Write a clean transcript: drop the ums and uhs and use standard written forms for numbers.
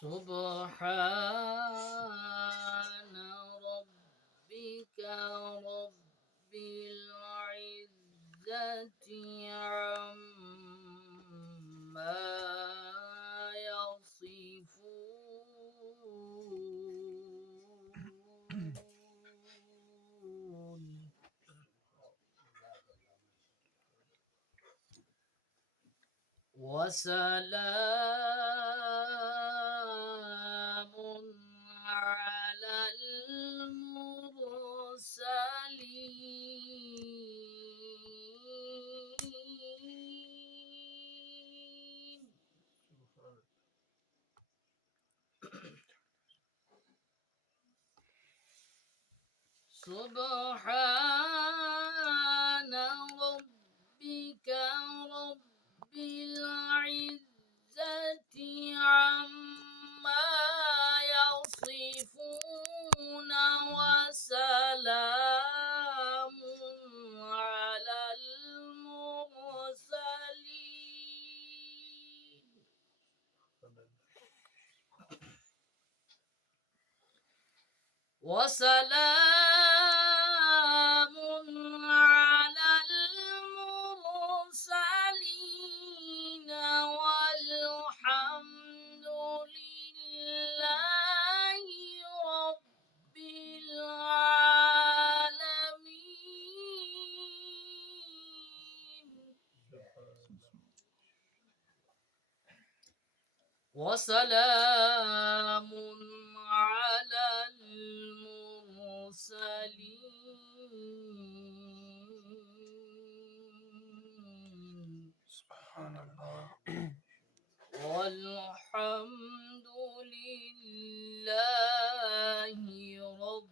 سبحان ربك رب العزة عما يصفون وسلام على المرسلين سبحان ربك رب العزة عما يصفون وسلام على المرسلين وسلام على المرسلين والحمد لله رب العالمين وسلام على المرسلين سبحان الله والحمد لله رب